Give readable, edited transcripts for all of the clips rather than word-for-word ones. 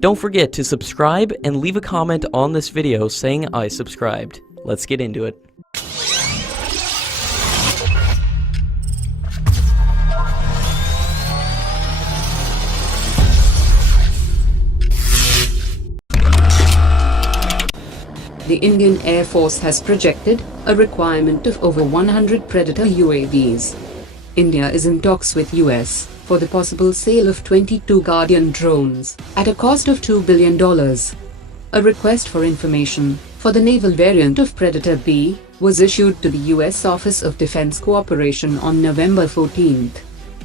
Don't forget to subscribe and leave a comment on this video saying I subscribed. Let's get into it. The Indian Air Force has projected a requirement of over 100 Predator UAVs. India is in talks with US for the possible sale of 22 Guardian drones at a cost of $2 billion. A request for information for the naval variant of Predator B was issued to the US Office of Defense Cooperation on November 14th.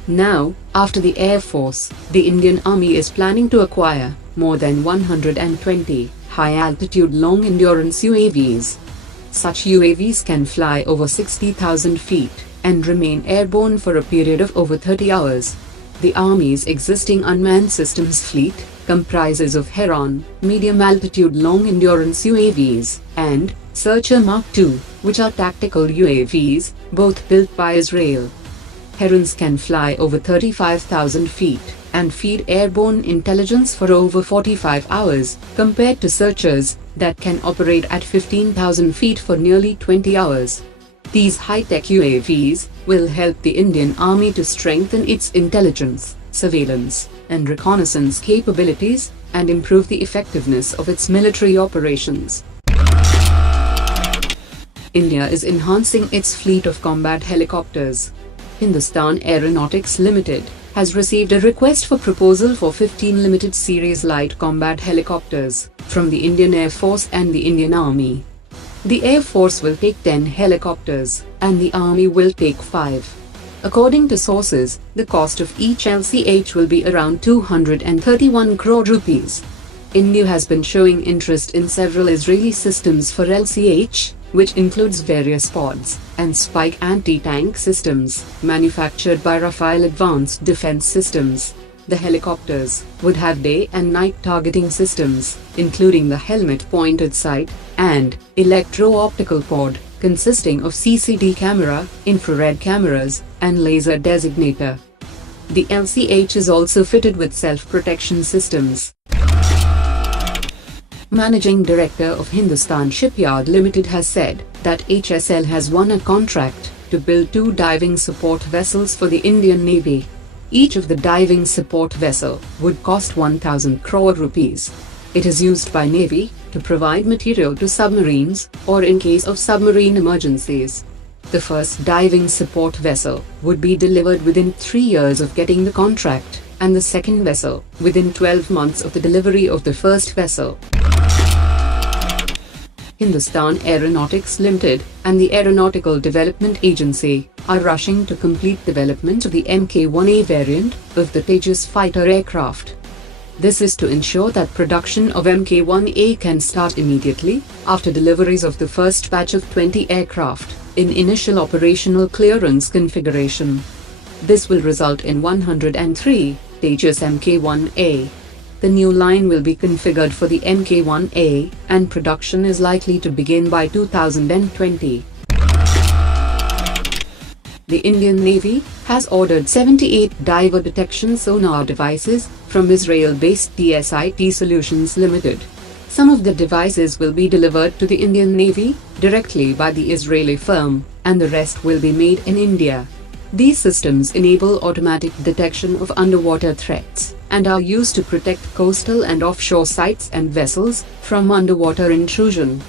Now, after the Air Force, the Indian Army is planning to acquire more than 120 high-altitude long-endurance UAVs. Such UAVs can fly over 60,000 feet and remain airborne for a period of over 30 hours. The Army's existing unmanned systems fleet comprises of Heron, medium-altitude long-endurance UAVs, and Searcher Mark II, which are tactical UAVs, both built by Israel. Herons can fly over 35,000 feet and feed airborne intelligence for over 45 hours, compared to Searchers that can operate at 15,000 feet for nearly 20 hours. These high-tech UAVs will help the Indian Army to strengthen its intelligence, surveillance, and reconnaissance capabilities, and improve the effectiveness of its military operations. India is enhancing its fleet of combat helicopters. Hindustan Aeronautics Limited has received a request for proposal for 15 limited series light combat helicopters from the Indian Air Force and the Indian Army. The Air Force will take 10 helicopters and the Army will take 5. According to sources, the cost of each LCH will be around 231 crore rupees. India has been showing interest in several Israeli systems for LCH, which includes various pods and Spike anti-tank systems manufactured by Rafael Advanced Defense Systems. The helicopters would have day and night targeting systems, including the helmet-pointed sight and electro-optical pod, consisting of CCD camera, infrared cameras, and laser designator. The LCH is also fitted with self-protection systems. Managing Director of Hindustan Shipyard Limited has said that HSL has won a contract to build 2 diving support vessels for the Indian Navy. Each of the diving support vessel would cost 1,000 crore rupees. It is used by Navy to provide material to submarines or in case of submarine emergencies. The first diving support vessel would be delivered within 3 years of getting the contract, and the second vessel within 12 months of the delivery of the first vessel. Hindustan Aeronautics Limited and the Aeronautical Development Agency are rushing to complete development of the MK1A variant of the Tejas fighter aircraft. This is to ensure that production of MK1A can start immediately after deliveries of the first batch of 20 aircraft in initial operational clearance configuration. This will result in 103 Tejas MK1A. The new line will be configured for the MK1A, and production is likely to begin by 2020. The Indian Navy has ordered 78 diver detection sonar devices from Israel-based DSIT Solutions Limited. Some of the devices will be delivered to the Indian Navy directly by the Israeli firm, and the rest will be made in India. These systems enable automatic detection of underwater threats and are used to protect coastal and offshore sites and vessels from underwater intrusion.